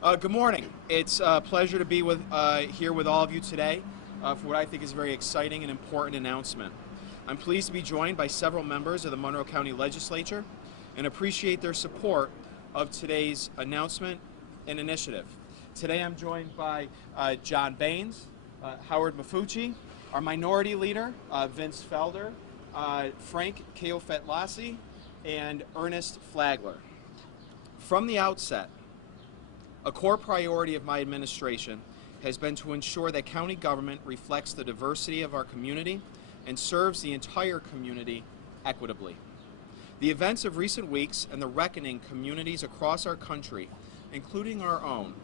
Good morning. It's a pleasure to be here with all of you today for what I think is a very exciting and important announcement. I'm pleased to be joined by several members of the Monroe County Legislature and appreciate their support of today's announcement and initiative. Today I'm joined by John Baines, Howard Mafucci, our minority leader, Vince Felder, Frank Keofet-Lassie, and Ernest Flagler. From the outset, a core priority of my administration has been to ensure that county government reflects the diversity of our community and serves the entire community equitably. The events of recent weeks and the reckoning communities across our country, including our own,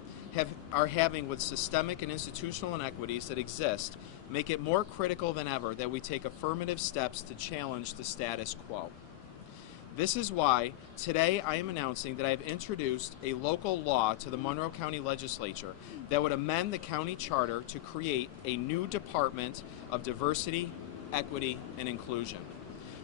are having with systemic and institutional inequities that exist make it more critical than ever that we take affirmative steps to challenge the status quo. This is why today I am announcing that I have introduced a local law to the Monroe County Legislature that would amend the county charter to create a new Department of Diversity, Equity, and Inclusion.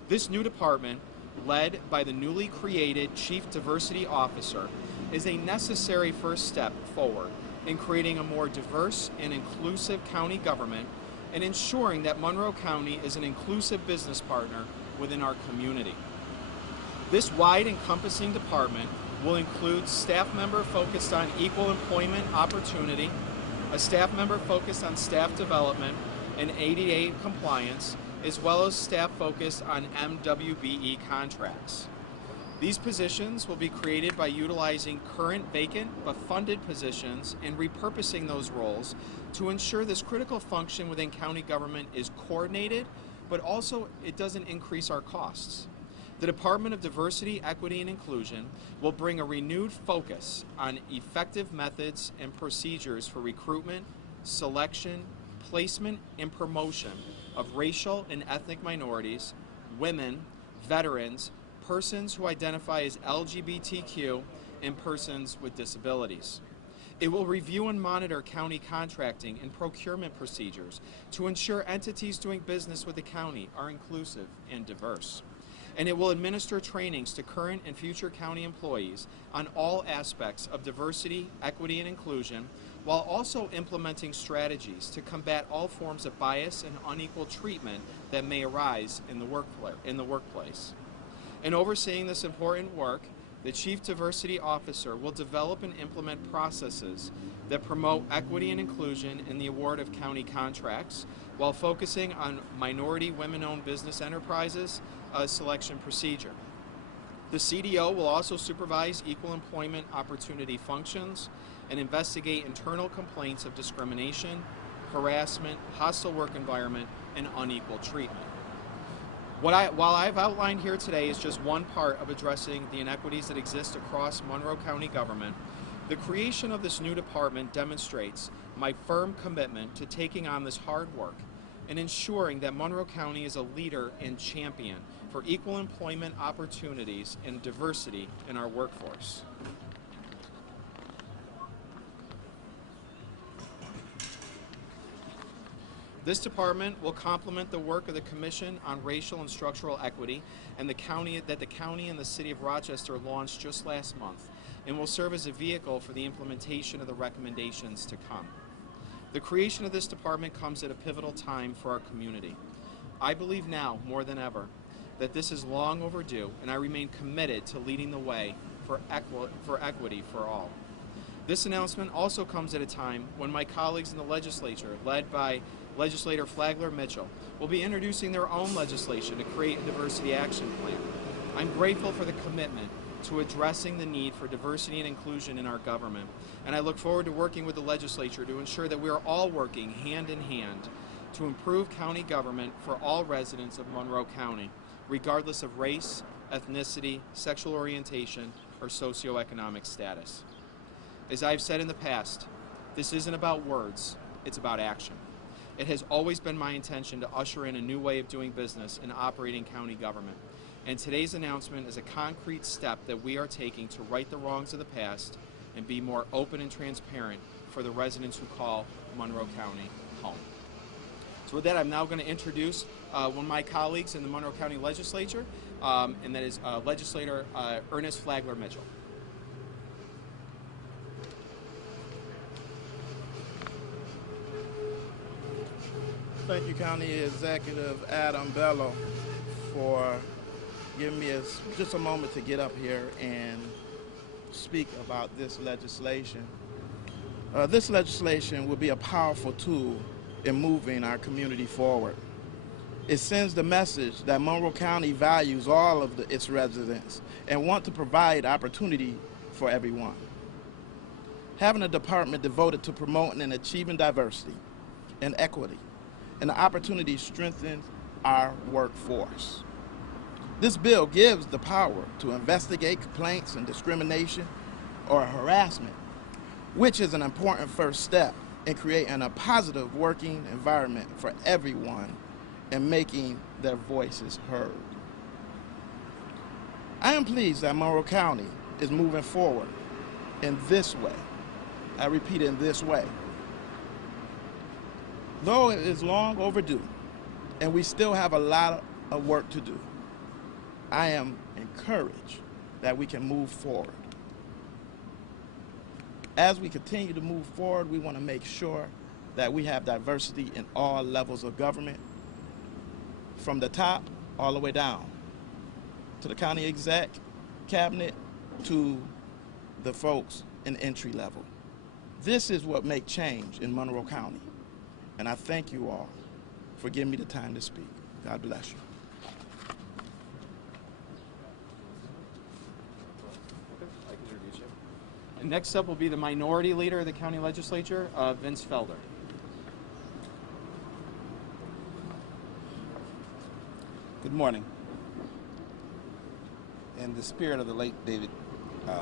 This new department, led by the newly created Chief Diversity Officer, is a necessary first step forward in creating a more diverse and inclusive county government and ensuring that Monroe County is an inclusive business partner within our community. This wide-encompassing department will include staff member focused on equal employment opportunity, a staff member focused on staff development and ADA compliance, as well as staff focused on MWBE contracts. These positions will be created by utilizing current vacant but funded positions and repurposing those roles to ensure this critical function within county government is coordinated, but also it doesn't increase our costs. The Department of Diversity, Equity, and Inclusion will bring a renewed focus on effective methods and procedures for recruitment, selection, placement, and promotion of racial and ethnic minorities, women, veterans, persons who identify as LGBTQ, and persons with disabilities. It will review and monitor county contracting and procurement procedures to ensure entities doing business with the county are inclusive and diverse. And it will administer trainings to current and future county employees on all aspects of diversity, equity, and inclusion, while also implementing strategies to combat all forms of bias and unequal treatment that may arise in the workplace. In overseeing this important work, the Chief Diversity Officer will develop and implement processes that promote equity and inclusion in the award of county contracts, while focusing on minority women-owned business enterprises selection procedure. The CDO will also supervise equal employment opportunity functions and investigate internal complaints of discrimination, harassment, hostile work environment, and unequal treatment. While I've outlined here today is just one part of addressing the inequities that exist across Monroe County government, the creation of this new department demonstrates my firm commitment to taking on this hard work and ensuring that Monroe County is a leader and champion for equal employment opportunities and diversity in our workforce. This department will complement the work of the Commission on Racial and Structural Equity and the county and the City of Rochester launched just last month, and will serve as a vehicle for the implementation of the recommendations to come. The creation of this department comes at a pivotal time for our community. I believe now, more than ever, that this is long overdue, and I remain committed to leading the way for equity for all. This announcement also comes at a time when my colleagues in the legislature, led by Legislator Flagler Mitchell, will be introducing their own legislation to create a diversity action plan. I'm grateful for the commitment to addressing the need for diversity and inclusion in our government, and I look forward to working with the legislature to ensure that we are all working hand in hand to improve county government for all residents of Monroe County, regardless of race, ethnicity, sexual orientation, or socioeconomic status. As I've said in the past, this isn't about words, it's about action. It has always been my intention to usher in a new way of doing business and operating county government. And today's announcement is a concrete step that we are taking to right the wrongs of the past and be more open and transparent for the residents who call Monroe County home. So with that, I'm now going to introduce one of my colleagues in the Monroe County Legislature, and that is Legislator Ernest Flagler Mitchell. Thank you, County Executive Adam Bello, for giving me just a moment to get up here and speak about this legislation. This legislation will be a powerful tool in moving our community forward. It sends the message that Monroe County values all of its residents and want to provide opportunity for everyone. Having a department devoted to promoting and achieving diversity and equity and the opportunity strengthens our workforce. This bill gives the power to investigate complaints and discrimination or harassment, which is an important first step in creating a positive working environment for everyone and making their voices heard. I am pleased that Monroe County is moving forward in this way. I repeat, in this way. Though it is long overdue and we still have a lot of work to do, I am encouraged that we can move forward. As we continue to move forward, we want to make sure that we have diversity in all levels of government, from the top all the way down, to the county exec, cabinet, to the folks in entry level. This is what makes change in Monroe County. And I thank you all for giving me the time to speak. God bless you. And next up will be the Minority Leader of the County Legislature, Vince Felder. Good morning. In the spirit of the late David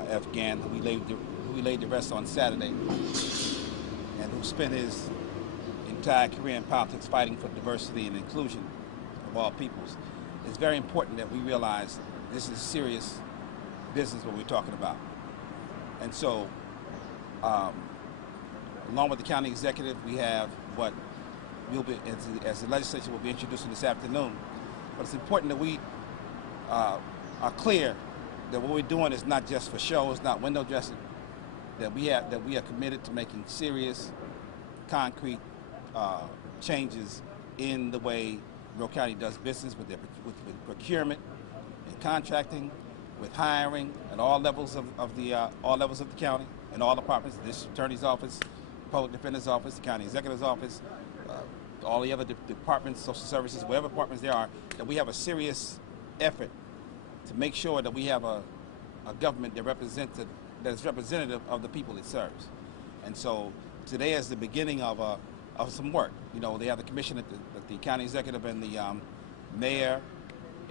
F. Gann, who we laid to rest on Saturday, and who spent his entire career in politics fighting for diversity and inclusion of all peoples, it's very important that we realize this is serious business what we're talking about. And so, along with the county executive, we have what we'll be, as the legislature will be introducing this afternoon. But it's important that we are clear that what we're doing is not just for show, it's not window dressing, that we are committed to making serious, concrete changes in the way Monroe County does business with procurement and contracting, with hiring at all levels of the county, in all departments, the district attorney's office, public defender's office, the county executive's office, all the other departments, social services, whatever departments there are, that we have a serious effort to make sure that we have a government that is representative of the people it serves. And so today is the beginning of some work. You know, they have the commission that the county executive and the mayor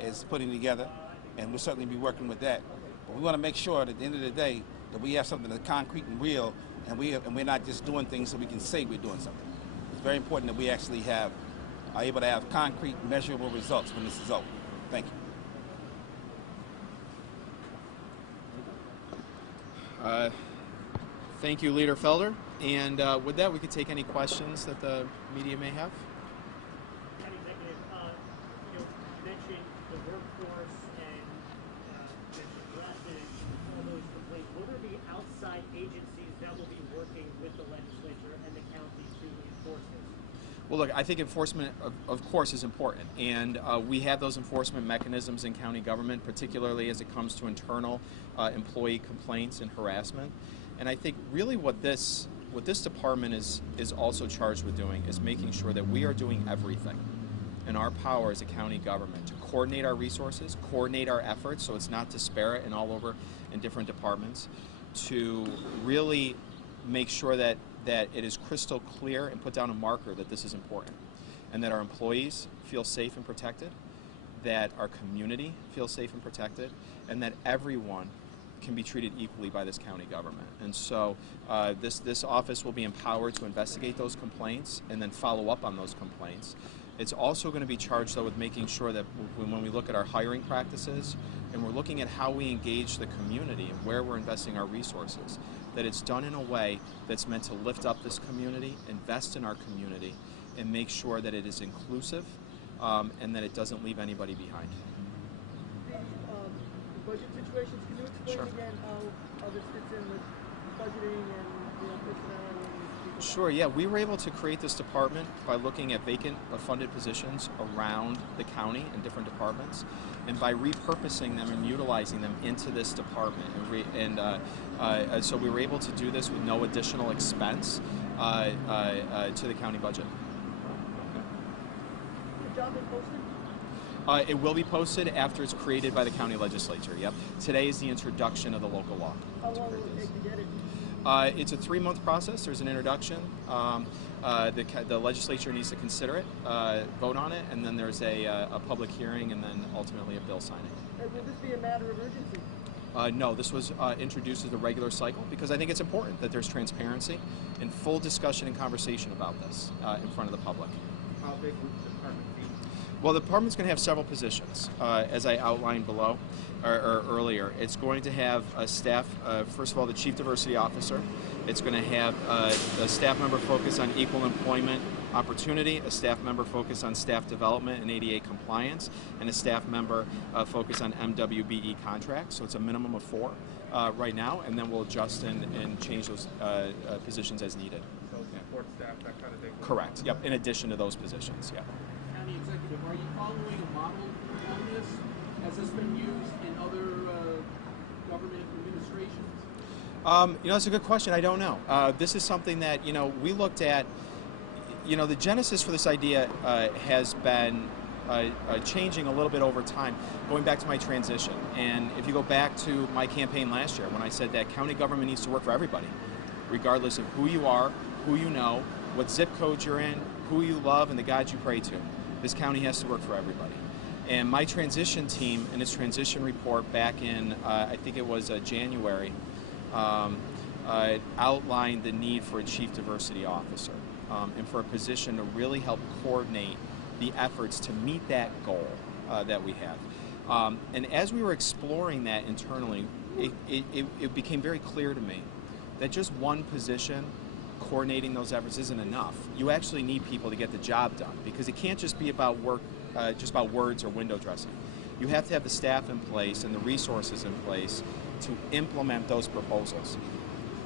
is putting together, and we'll certainly be working with that. But we want to make sure that at the end of the day that we have something that's concrete and real, and we're not just doing things so we can say we're doing something. It's very important that we actually are able to have concrete, measurable results when this is over. Thank you. Thank you, Leader Felder. And with that, we could take any questions that the media may have. County Executive, you mentioned the workforce and mentioned harassment, all those complaints. What are the outside agencies that will be working with the legislature and the county to enforce this? Well, look, I think enforcement, of course, is important. And we have those enforcement mechanisms in county government, particularly as it comes to internal employee complaints and harassment. And I think really what this department is also charged with doing is making sure that we are doing everything in our power as a county government to coordinate our resources, coordinate our efforts so it's not disparate and all over in different departments, to really make sure that it is crystal clear and put down a marker that this is important, and that our employees feel safe and protected, that our community feels safe and protected, and that everyone can be treated equally by this county government. And so this office will be empowered to investigate those complaints and then follow up on those complaints. It's also going to be charged, though, with making sure that when we look at our hiring practices and we're looking at how we engage the community and where we're investing our resources, that it's done in a way that's meant to lift up this community, invest in our community, and make sure that it is inclusive and that it doesn't leave anybody behind. The budget situations, can you explain again how this fits in with budgeting and personnel and people? Sure, yeah. We were able to create this department by looking at vacant funded positions around the county in different departments, and by repurposing them and utilizing them into this department. So we were able to do this with no additional expense to the county budget. The job is posted? It will be posted after it's created by the county legislature, yep. Today is the introduction of the local law. How long will it take to get it? It's a 3-month process. There's an introduction. The legislature needs to consider it, vote on it, and then there's a public hearing, and then ultimately a bill signing. Will this be a matter of urgency? No, this was introduced as a regular cycle because I think it's important that there's transparency and full discussion and conversation about this in front of the public. How big would the department be? Well, the department's going to have several positions, as I outlined below or earlier. It's going to have a staff, first of all, the Chief Diversity Officer. It's going to have a staff member focused on equal employment opportunity, a staff member focused on staff development and ADA compliance, and a staff member focused on MWBE contracts. So it's a minimum of 4 right now, and then we'll adjust and change those positions as needed. So support staff, that kind of thing? Correct. Yep. In addition to those positions. Yeah. County Executive, are you following a model on this? Has this been used in other government administrations? That's a good question. I don't know. This is something that, we looked at. The genesis for this idea has been changing a little bit over time, going back to my transition. And if you go back to my campaign last year, when I said that county government needs to work for everybody, regardless of who you are, who you know, what zip code you're in, who you love, and the God you pray to. This county has to work for everybody. And my transition team, in its transition report back in, I think it was January, outlined the need for a chief diversity officer and for a position to really help coordinate the efforts to meet that goal that we have. And as we were exploring that internally, it became very clear to me that just one position coordinating those efforts isn't enough. You actually need people to get the job done, because it can't just be about work, just about words or window dressing. You have to have the staff in place and the resources in place to implement those proposals.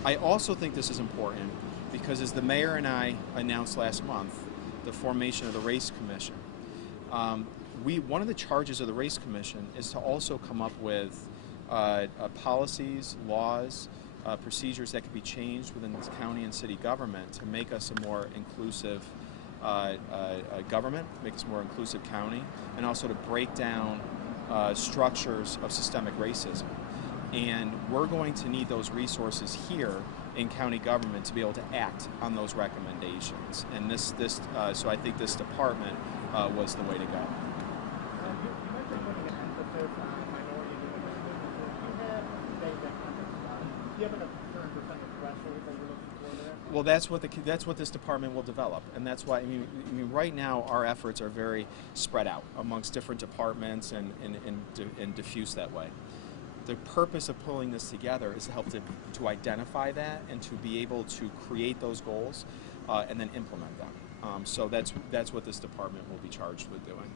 I also think this is important because, as the mayor and I announced last month, the formation of the Race Commission. One of the charges of the Race Commission is to also come up with policies, laws, procedures that could be changed within this county and city government to make us a more inclusive government, make us a more inclusive county, and also to break down structures of systemic racism. And we're going to need those resources here in county government to be able to act on those recommendations. And so I think this department was the way to go. You mentioned putting an emphasis on minority women and businesses. Do you have a certain percentage threshold that you're looking for there? Well, that's what this department will develop, and that's why I mean right now our efforts are very spread out amongst different departments and diffuse that way. The purpose of pulling this together is to help to identify that and to be able to create those goals and then implement them. So that's what this department will be charged with doing.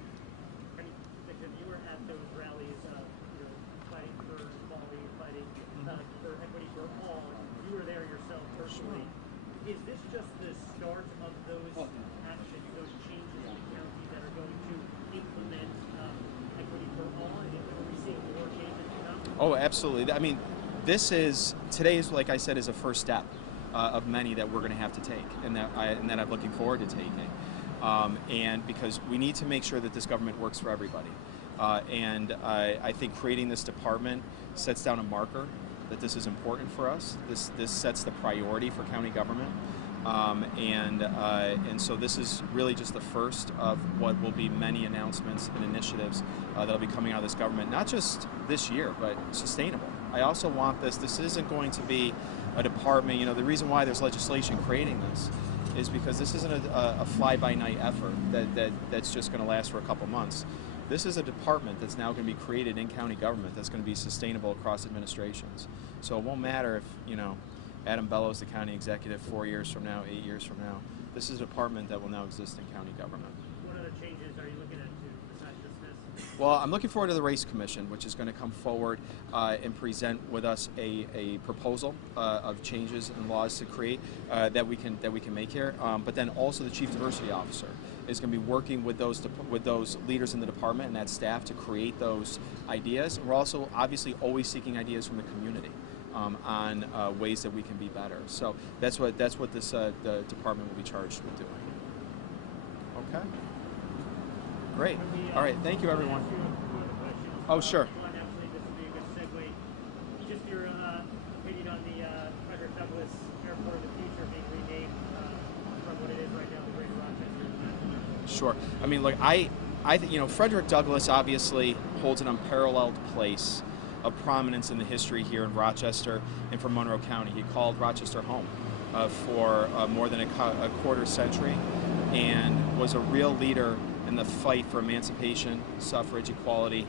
And because you were at those rallies, fighting for equality, fighting for equity for all, you were there yourself personally. Is this just the start of those actions, those changes in the county that are going to implement equity for all? And are we seeing more changes to come? Oh, absolutely. I mean, today is, like I said, is a first step of many that we're going to have to take, and that I'm looking forward to taking. And because we need to make sure that this government works for everybody. And I think creating this department sets down a marker that this is important for us. This sets the priority for county government. And so this is really just the first of what will be many announcements and initiatives that'll be coming out of this government, not just this year, but sustainable. I also want this isn't going to be a department, the reason why there's legislation creating this is because this isn't a fly-by-night effort that's just going to last for a couple months. This is a department that's now going to be created in county government that's going to be sustainable across administrations. So it won't matter if, Adam Bello is the county executive 4 years from now, 8 years from now. This is a department that will now exist in county government. What other changes are you looking at besides just this? Well, I'm looking forward to the Race Commission, which is going to come forward and present with us a proposal of changes and laws to create that we can make here. But then also the Chief Diversity Officer is going to be working with those leaders in the department and that staff to create those ideas. We're also obviously always seeking ideas from the community on ways that we can be better. So that's what this the department will be charged with doing. Okay. Great. All right. Thank you, everyone. Oh, sure. One, actually, this would be a good segue. Just your opinion on the Frederick Douglass Airport in the future being renamed from what it is right now, the Greater Rochester International Airport. Sure. I mean, look, I think, Frederick Douglass obviously holds an unparalleled place of prominence in the history here in Rochester and for Monroe County. He called Rochester home for more than a quarter century and was a real leader in the fight for emancipation, suffrage, equality,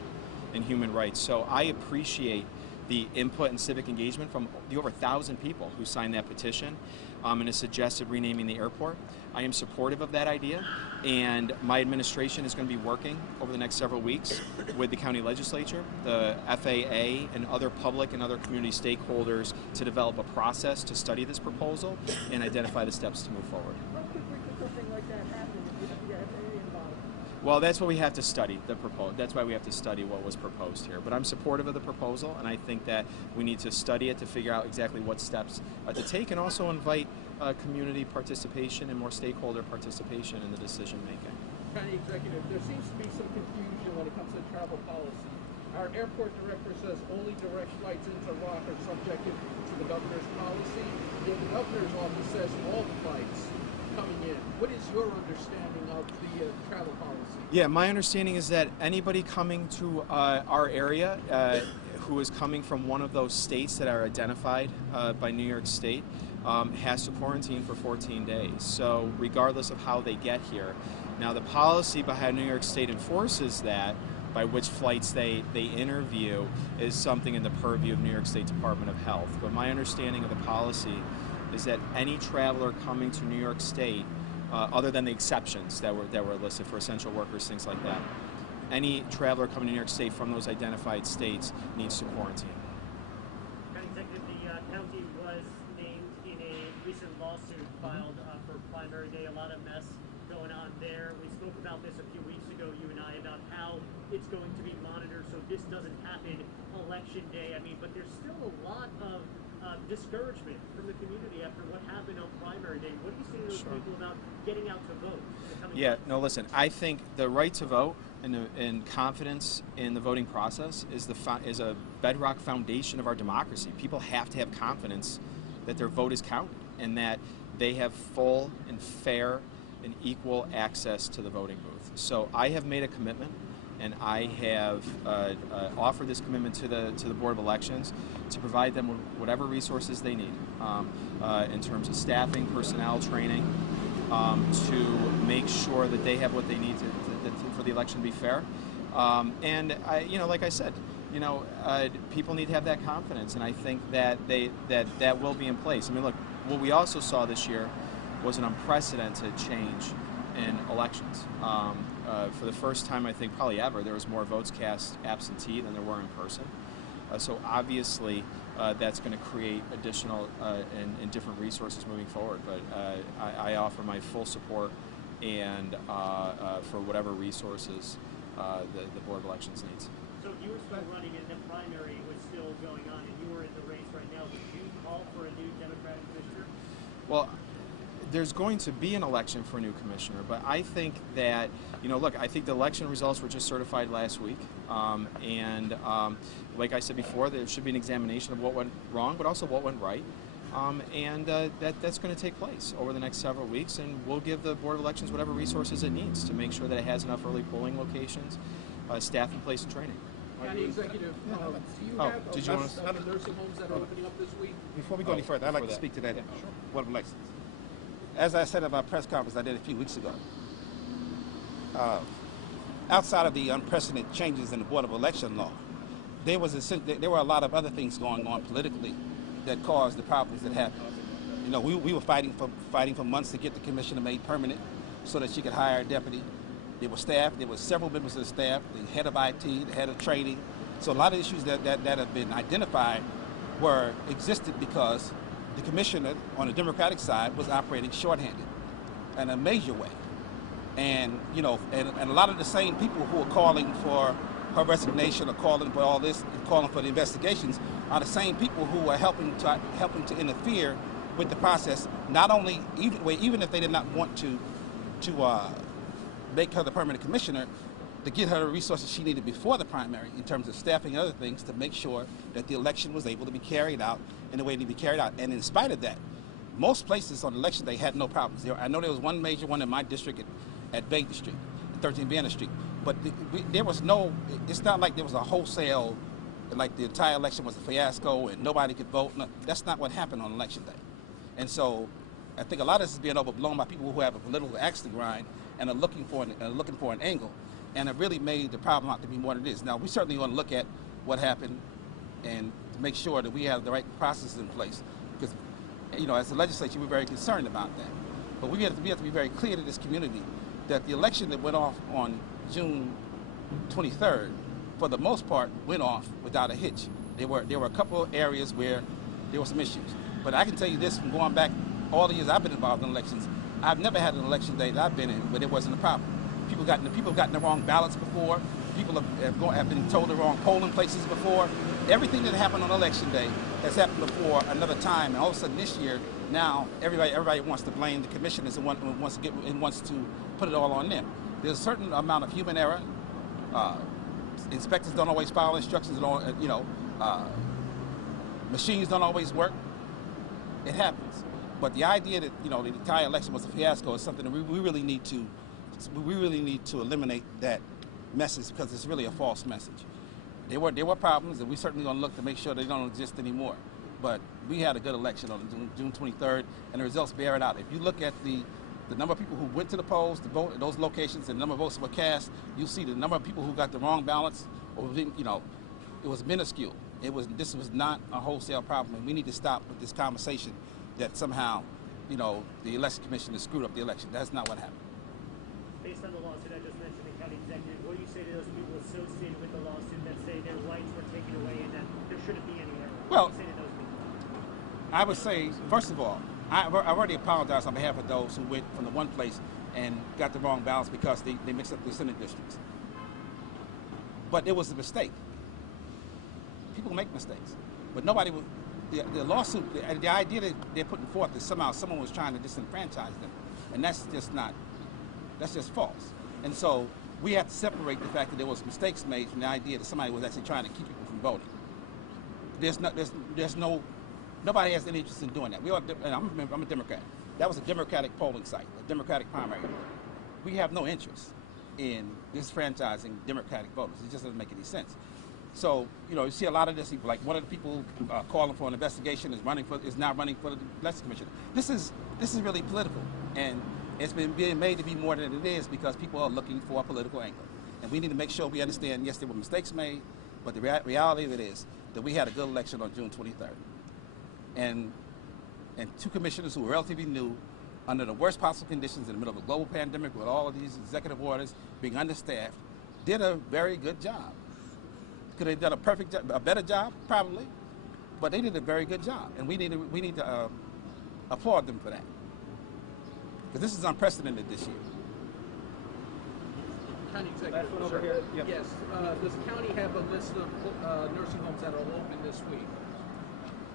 and human rights. So I appreciate the input and civic engagement from the over 1,000 people who signed that petition and has suggested renaming the airport. I am supportive of that idea, and my administration is going to be working over the next several weeks with the county legislature, the FAA, and other public and other community stakeholders to develop a process to study this proposal and identify the steps to move forward. How quickly could something like that happen if you have the FAA involved? Well, that's what we have to study, that's why we have to study what was proposed here. But I'm supportive of the proposal, and I think that we need to study it to figure out exactly what steps to take, and also invite community participation and more stakeholder participation in the decision making. County Executive, there seems to be some confusion when it comes to travel policy. Our airport director says only direct flights into WROC are subjected to the governor's policy, yet the governor's office says all flights coming in. What is your understanding of the travel policy? Yeah, my understanding is that anybody coming to our area who is coming from one of those states that are identified by New York State has to quarantine for 14 days. So regardless of how they get here. Now the policy behind New York State enforces that by which flights they interview is something in the purview of New York State Department of Health. But my understanding of the policy is that any traveler coming to New York State, other than the exceptions that were listed for essential workers, things like that, any traveler coming to New York State from those identified states needs to quarantine. County Executive, the county was named in a recent lawsuit filed for primary day. A lot of mess going on there. We spoke about this a few weeks ago, you and I, about how it's going to be monitored so this doesn't happen election day. I mean, but there's still a lot of discouragement from the community after what happened on primary day. What do you say to those people about getting out to vote? Yeah, no, listen, I think the right to vote and confidence in the voting process is a bedrock foundation of our democracy. People have to have confidence that their vote is counted and that they have full and fair and equal access to the voting booth. So I have made a commitment, and I have offered this commitment to the Board of Elections to provide them with whatever resources they need in terms of staffing, personnel, training, to make sure that they have what they need for the election to be fair. And like I said, people need to have that confidence, and I think that that will be in place. I mean, look, what we also saw this year was an unprecedented change in elections. For the first time, I think, probably ever, there was more votes cast absentee than there were in person. So obviously, that's going to create additional and different resources moving forward. But I offer my full support and for whatever resources the Board of Elections needs. So you were still running and the primary was still going on and you were in the race right now. Would you call for a new Democratic commissioner? Well, there's going to be an election for a new commissioner, but I think that, look, I think the election results were just certified last week, and like I said before, there should be an examination of what went wrong, but also what went right, and that's going to take place over the next several weeks, and we'll give the Board of Elections whatever resources it needs to make sure that it has enough early polling locations, staff in place, and training. County Executive, do you have did you want to? nursing homes that are opening up this week? Before we go any further, I'd like to speak to that. Yeah, sure. Board of Elections. As I said at my press conference I did a few weeks ago, outside of the unprecedented changes in the Board of Election law, there were a lot of other things going on politically that caused the problems that happened. We were fighting for months to get the commissioner made permanent so that she could hire a deputy. There was staff. There were several members of the staff, the head of IT, the head of training. So a lot of issues that have been identified existed because the commissioner on the Democratic side was operating shorthanded in a major way. And, you know, and a lot of the same people who are calling for her resignation or calling for all this and calling for the investigations are the same people who are helping to interfere with the process. Not only even if they did not want to make her the permanent commissioner, to get her the resources she needed before the primary in terms of staffing and other things to make sure that the election was able to be carried out in the way it needed to be carried out. And in spite of that, most places on election day had no problems. I know there was one major one in my district at Baker Street, 13 Vienna Street, but there was no, it's not like there was a wholesale, like the entire election was a fiasco and nobody could vote. No, that's not what happened on election day. And so I think a lot of this is being overblown by people who have a political axe to grind and are looking for an angle, and it really made the problem out to be more than it is. Now, we certainly want to look at what happened and to make sure that we have the right processes in place, because, you know, as a legislature, we're very concerned about that. But we have to be very clear to this community that the election that went off on June 23rd, for the most part, went off without a hitch. There were a couple of areas where there were some issues. But I can tell you this, from going back all the years I've been involved in elections, I've never had an election day that I've been in where there wasn't a problem. People have gotten the wrong ballots before. People have been told the wrong polling places before. Everything that happened on election day has happened before another time, and all of a sudden this year, now everybody wants to blame the commissioners and wants to put it all on them. There's a certain amount of human error. Inspectors don't always follow instructions. Machines don't always work. It happens. But the idea that, you know, the entire election was a fiasco is something that we really need to eliminate that message, because it's really a false message. There were problems, and we're certainly going to look to make sure they don't exist anymore. But we had a good election on June 23rd, and the results bear it out. If you look at the number of people who went to the polls to vote at those locations and the number of votes that were cast, you'll see the number of people who got the wrong ballots, or, you know, it was minuscule. This was not a wholesale problem, and we need to stop with this conversation that somehow, you know, the election commission has screwed up the election. That's not what happened. Based on the lawsuit I just mentioned, the county executive, what do you say to those people associated with the lawsuit that say their rights were taken away and that there shouldn't be any error? Well, what do you say to those people? I would say, first of all, I've already apologized on behalf of those who went from the one place and got the wrong ballots because they mixed up their Senate districts. But it was a mistake. People make mistakes, but nobody would. The lawsuit, the idea that they're putting forth is somehow someone was trying to disenfranchise them, and that's just false. And so we have to separate the fact that there was mistakes made from the idea that somebody was actually trying to keep people from voting. Nobody has any interest in doing that. I'm a Democrat. That was a Democratic polling site, a Democratic primary. We have no interest in disenfranchising Democratic voters. It just doesn't make any sense. So, you know, you see a lot of this. Like one of the people calling for an investigation is now running for the election commission. This is really political, and it's been being made to be more than it is because people are looking for a political angle. And we need to make sure we understand. Yes, there were mistakes made, but the reality of it is that we had a good election on June 23rd, and two commissioners who were relatively new, under the worst possible conditions in the middle of a global pandemic with all of these executive orders, being understaffed, did a very good job. Could they have done a better job? Probably, but they did a very good job, and we need to applaud them for that, because this is unprecedented this year. County executive, Last one over sir. here. Yep. Yes. Does the county have a list of nursing homes that are open this week?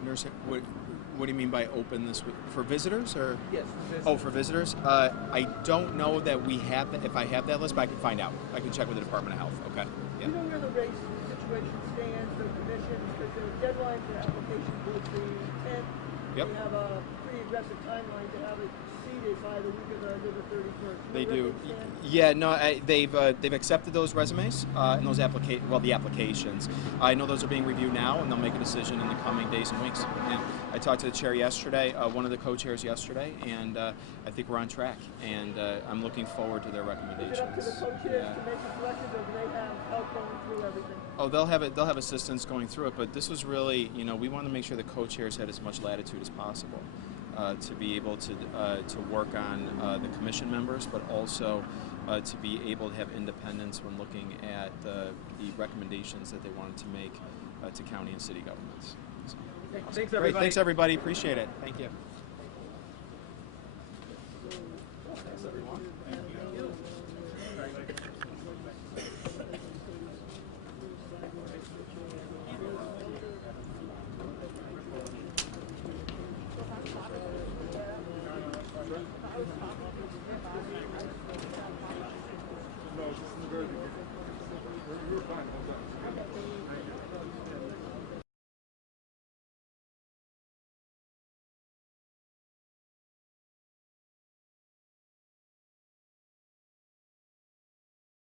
Nursing. What do you mean by open this week? For visitors or? Yes. Oh, for visitors? I don't know that we have that. If I have that list, but I can find out. I can check with the Department of Health. Okay. Yeah. You know where the race situation stands, the commission, because the deadline for applications was the 10th. Yep. We have a pretty aggressive timeline to have it seated by the week of the 31st. They You know do. where they stand? Yeah, no, they've accepted those resumes and those the applications. I know those are being reviewed now, and they'll make a decision in the coming days and weeks. Yeah. I talked to the chair yesterday, one of the co-chairs yesterday, and I think we're on track. And I'm looking forward to their recommendations. Is it up to the co-chairs to make the selections, or do they have help going through everything? Oh, they'll have assistance going through it, but this was really, you know, we want to make sure the co-chairs had as much latitude as possible. to be able to work on the commission members, but also to be able to have independence when looking at the recommendations that they wanted to make to county and city governments. So, Thanks, great, everybody. thanks everybody. Appreciate it. Thank you. Thanks, everyone.